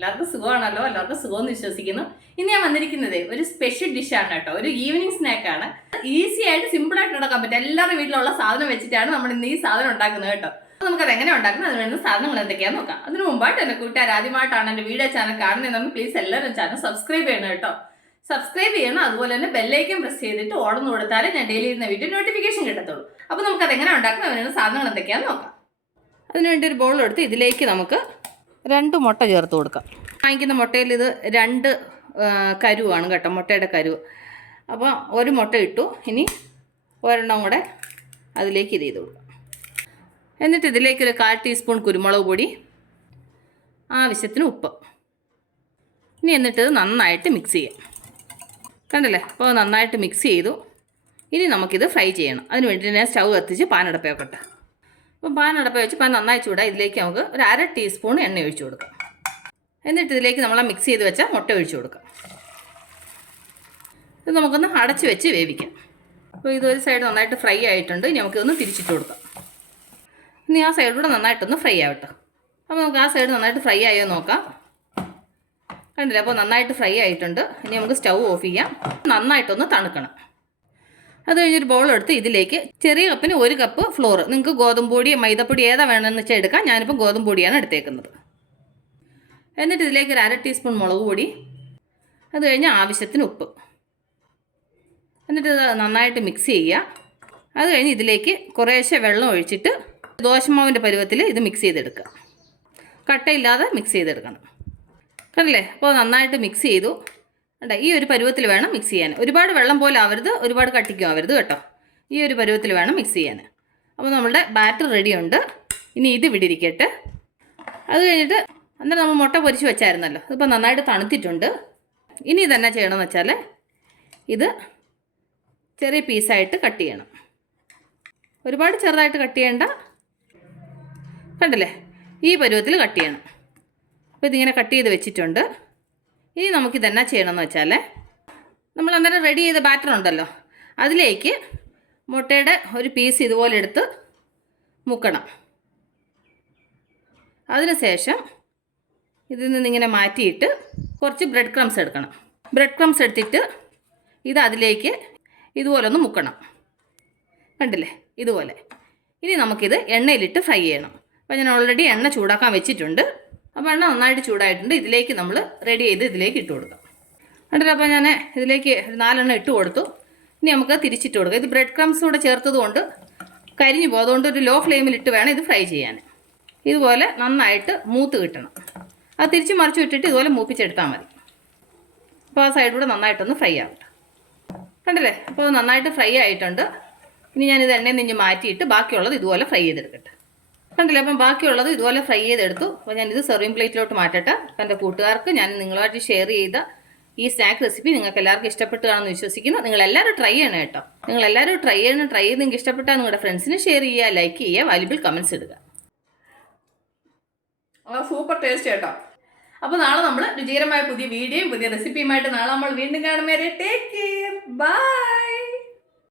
എല്ലാവർക്കും സുഖമാണല്ലോ, എല്ലാവർക്കും സുഖമെന്ന് വിശ്വസിക്കുന്നു. ഇനി ഞാൻ വന്നിരിക്കുന്നത് ഒരു സ്പെഷ്യൽ ഡിഷാണ് കേട്ടോ, ഒരു ഈവനിങ് സ്നാക്കാണ്. ഈസി ആയിട്ട് സിമ്പിൾ ആയിട്ട് ഉണ്ടാക്കാൻ പറ്റും. എല്ലാവരുടെ വീട്ടിലുള്ള സാധനം വെച്ചിട്ടാണ് നമ്മൾ ഇന്ന് ഈ സാധനം ഉണ്ടാക്കുന്നത് കേട്ടോ. അപ്പോൾ നമുക്കത് എങ്ങനെ ഉണ്ടാക്കുന്നത്, അതിന് വേണ്ട സാധനങ്ങൾ എന്തൊക്കെയാണെന്ന് നോക്കാം. അതിന് മുമ്പായിട്ട് എൻ്റെ കൂട്ടുകാർ ആദ്യമായിട്ടാണ് എൻ്റെ വീഡിയോ ചാനൽ കാണുന്നതെന്ന് പ്ലീസ് എല്ലാവരും ചാനൽ സബ്സ്ക്രൈബ് ചെയ്യണം കേട്ടോ. സബ്സ്ക്രൈബ് ചെയ്യണം, അതുപോലെ തന്നെ ബെല്ലൈക്കൻ പ്രസ് ചെയ്തിട്ട് ഓർന്ന് കൊടുത്താലേ ഞാൻ ഡെയിലി ഇരുന്ന വീഡിയോ നോട്ടിഫിക്കേഷൻ കിട്ടത്തുള്ളൂ. അപ്പോൾ നമുക്കത് എങ്ങനെ ഉണ്ടാക്കുന്നത്, അതിനുള്ള സാധനങ്ങൾ എന്തൊക്കെയാണെന്ന് നോക്കാം. അതിനുവേണ്ടി ഒരു ബോൾ എടുത്ത് ഇതിലേക്ക് നമുക്ക് 2 മുട്ട ചേർത്ത് കൊടുക്കാം. വാങ്ങിക്കുന്ന മുട്ടയിൽ ഇത് 2 കരുവാണ് കേട്ടോ, മുട്ടയുടെ കരുവ്. അപ്പോൾ ഒരു മുട്ട ഇട്ടു. ഇനി ഒരെണ്ണം കൂടെ അതിലേക്ക് ഇത് ചെയ്ത് കൊടുക്കാം. എന്നിട്ട് ഇതിലേക്ക് ഒരു 1/4 ടീസ്പൂൺ കുരുമുളക് പൊടി, ആവശ്യത്തിന് ഉപ്പ്. ഇനി എന്നിട്ട് ഇത് നന്നായിട്ട് മിക്സ് ചെയ്യാം. കണ്ടില്ലേ? അപ്പോൾ നന്നായിട്ട് മിക്സ് ചെയ്തു. ഇനി നമുക്കിത് ഫ്രൈ ചെയ്യണം. അതിന് വേണ്ടി ഞാൻ സ്റ്റൗ കത്തിച്ച് പാനടപ്പ വെക്കട്ടെ. അപ്പോൾ പാനടപ്പ വെച്ച് പാൻ നന്നായി ചൂടായി ഇതിലേക്ക് നമുക്ക് ഒരു 1/2 ടീസ്പൂൺ എണ്ണ ഒഴിച്ചു കൊടുക്കാം. എന്നിട്ട് ഇതിലേക്ക് നമ്മൾ മിക്സ് ചെയ്ത് വെച്ച മുട്ട ഒഴിച്ചു കൊടുക്കാം. ഇത് നമുക്കൊന്ന് അടച്ച് വെച്ച് വേവിക്കാം. അപ്പോൾ ഇതൊരു സൈഡ് നന്നായിട്ട് ഫ്രൈ ആയിട്ടുണ്ട്. ഇനി നമുക്കിതൊന്ന് തിരിച്ചിട്ട് കൊടുക്കാം. ഇനി ആ സൈഡിലൂടെ നന്നായിട്ടൊന്ന് ഫ്രൈ ആവട്ടെ. അപ്പോൾ നമുക്ക് ആ സൈഡ് നന്നായിട്ട് ഫ്രൈ ആയോ നോക്കാം. കണ്ടില്ല? അപ്പോൾ നന്നായിട്ട് ഫ്രൈ ആയിട്ടുണ്ട്. ഇനി നമുക്ക് സ്റ്റൗ ഓഫ് ചെയ്യാം. നന്നായിട്ടൊന്ന് തണുക്കണം. അത് കഴിഞ്ഞൊരു ബൗൾ എടുത്ത് ഇതിലേക്ക് ചെറിയ കപ്പിന് 1 കപ്പ് ഫ്ലോർ, നിങ്ങൾക്ക് ഗോതമ്പ് പൊടി മൈദപ്പൊടി ഏതാ വേണമെന്ന് വെച്ചാൽ എടുക്കാം. ഞാനിപ്പോൾ ഗോതമ്പ് പൊടിയാണ് എടുത്തേക്കുന്നത്. എന്നിട്ട് ഇതിലേക്ക് ഒരു 1/2 ടീസ്പൂൺ മുളക് പൊടി, അത് കഴിഞ്ഞ് ആവശ്യത്തിന് ഉപ്പ്. എന്നിട്ട് ഇത് നന്നായിട്ട് മിക്സ് ചെയ്യുക. അത് കഴിഞ്ഞ് ഇതിലേക്ക് കുറേശ്ശെ വെള്ളം ഒഴിച്ചിട്ട് ദോശമാവിൻ്റെ പരുവത്തിൽ ഇത് മിക്സ് ചെയ്തെടുക്കുക. കട്ടയില്ലാതെ മിക്സ് ചെയ്തെടുക്കണം. കണ്ടില്ലേ? അപ്പോൾ നന്നായിട്ട് മിക്സ് ചെയ്തു. ഈ ഒരു പരുവത്തിൽ വേണം മിക്സ് ചെയ്യാൻ. ഒരുപാട് വെള്ളം പോലെ ആവരുത്, ഒരുപാട് കട്ടിക്കും ആവരുത് കേട്ടോ. ഈ ഒരു പരുവത്തിൽ വേണം മിക്സ് ചെയ്യാൻ. അപ്പോൾ നമ്മളുടെ ബാറ്റർ റെഡിയുണ്ട്. ഇനി ഇത് വിടിരിക്കട്ടെ. അത് കഴിഞ്ഞിട്ട് അന്നേരം നമ്മൾ മുട്ട പൊരിച്ച് വെച്ചായിരുന്നല്ലോ, ഇതിപ്പോൾ നന്നായിട്ട് തണുത്തിട്ടുണ്ട്. ഇനി ഇതെന്നാ ചെയ്യണമെന്ന് വെച്ചാൽ ഇത് ചെറിയ പീസായിട്ട് കട്ട് ചെയ്യണം. ഒരുപാട് ചെറുതായിട്ട് കട്ട് ചെയ്യേണ്ട. കണ്ടില്ലേ? ഈ പരുവത്തിൽ കട്ട് ചെയ്യണം. അപ്പോൾ ഇതിങ്ങനെ കട്ട് ചെയ്ത് വെച്ചിട്ടുണ്ട്. ഇനി നമുക്കിതെന്നാ ചെയ്യണമെന്ന് വെച്ചാൽ നമ്മൾ അന്നേരം റെഡി ചെയ്ത ബാറ്റർ ഉണ്ടല്ലോ, അതിലേക്ക് മുട്ടയുടെ ഒരു പീസ് ഇതുപോലെ എടുത്ത് മുക്കണം. അതിനുശേഷം ഇതിൽ നിന്നിങ്ങനെ മാറ്റിയിട്ട് കുറച്ച് ബ്രെഡ് ക്രംസ് എടുക്കണം. ബ്രെഡ് ക്രംസ് എടുത്തിട്ട് ഇത് അതിലേക്ക് ഇതുപോലെ ഒന്ന് മുക്കണം. കണ്ടില്ലേ? ഇതുപോലെ. ഇനി നമുക്കിത് എണ്ണയിലിട്ട് ഫ്രൈ ചെയ്യണം. അപ്പോൾ ഞാൻ ഓൾറെഡി എണ്ണ ചൂടാക്കാൻ വെച്ചിട്ടുണ്ട്. അപ്പോൾ എണ്ണ നന്നായിട്ട് ചൂടായിട്ടുണ്ട്. ഇതിലേക്ക് നമ്മൾ റെഡി ചെയ്ത് ഇതിലേക്ക് ഇട്ട് കൊടുക്കാം. കണ്ടില്ല? അപ്പോൾ ഞാൻ ഇതിലേക്ക് 4 എണ്ണം ഇട്ട് കൊടുത്തു. ഇനി നമുക്ക് തിരിച്ചിട്ട് കൊടുക്കാം. ഇത് ബ്രെഡ് ക്രംസ് കൂടെ ചേർത്തത് കൊണ്ട് കരിഞ്ഞു പോകും. അതുകൊണ്ട് ഒരു ലോ ഫ്ലെയിമിലിട്ട് വേണം ഇത് ഫ്രൈ ചെയ്യാൻ. ഇതുപോലെ നന്നായിട്ട് മൂത്ത് കിട്ടണം. അത് തിരിച്ച് മറിച്ച് വിട്ടിട്ട് ഇതുപോലെ മൂപ്പിച്ചെടുത്താൽ മതി. അപ്പോൾ ആ സൈഡിലൂടെ നന്നായിട്ടൊന്ന് ഫ്രൈ ആവട്ടെ. കണ്ടില്ലേ? അപ്പോൾ നന്നായിട്ട് ഫ്രൈ ആയിട്ടുണ്ട്. ഇനി ഞാനിത് എണ്ണയിൽ നിന്ന് മാറ്റിയിട്ട് ബാക്കിയുള്ളത് ഇതുപോലെ ഫ്രൈ ചെയ്തെടുക്കട്ടെ. കണ്ടില്ലേ? അപ്പം ബാക്കിയുള്ളത് ഇതുപോലെ ഫ്രൈ ചെയ്തെടുത്തു. അപ്പോൾ ഞാനിത് സെർവിങ് പ്ലേറ്റിലോട്ട് മാറ്റട്ടെ. അപ്പോൾ എൻ്റെ കൂട്ടുകാർക്ക് ഞാൻ നിങ്ങളുമായിട്ട് ഷെയർ ചെയ്ത ഈ സ്നാക്ക് റെസിപ്പി നിങ്ങൾക്ക് എല്ലാവർക്കും ഇഷ്ടപ്പെട്ടുകയാണെന്ന് വിശ്വസിക്കുന്നു. നിങ്ങളെല്ലാവരും ട്രൈ ചെയ്യണം കേട്ടോ. നിങ്ങളെല്ലാവരും ട്രൈ ചെയ്ത് നിങ്ങൾക്ക് ഇഷ്ടപ്പെട്ടാൽ നിങ്ങളുടെ ഫ്രണ്ട്സിന് ഷെയർ ചെയ്യുക, ലൈക്ക് ചെയ്യുക, വാല്യുബിൾ കമൻറ്റ്സ് ഇടുക. സൂപ്പർ ടേസ്റ്റ് കേട്ടോ. അപ്പോൾ നാളെ നമ്മൾ രുചികരമായ പുതിയ വീഡിയോയും പുതിയ റെസിപ്പിയുമായിട്ട് നാളെ നമ്മൾ വീണ്ടും കാണും വരെ ടേക്ക് കെയർ. ബൈ.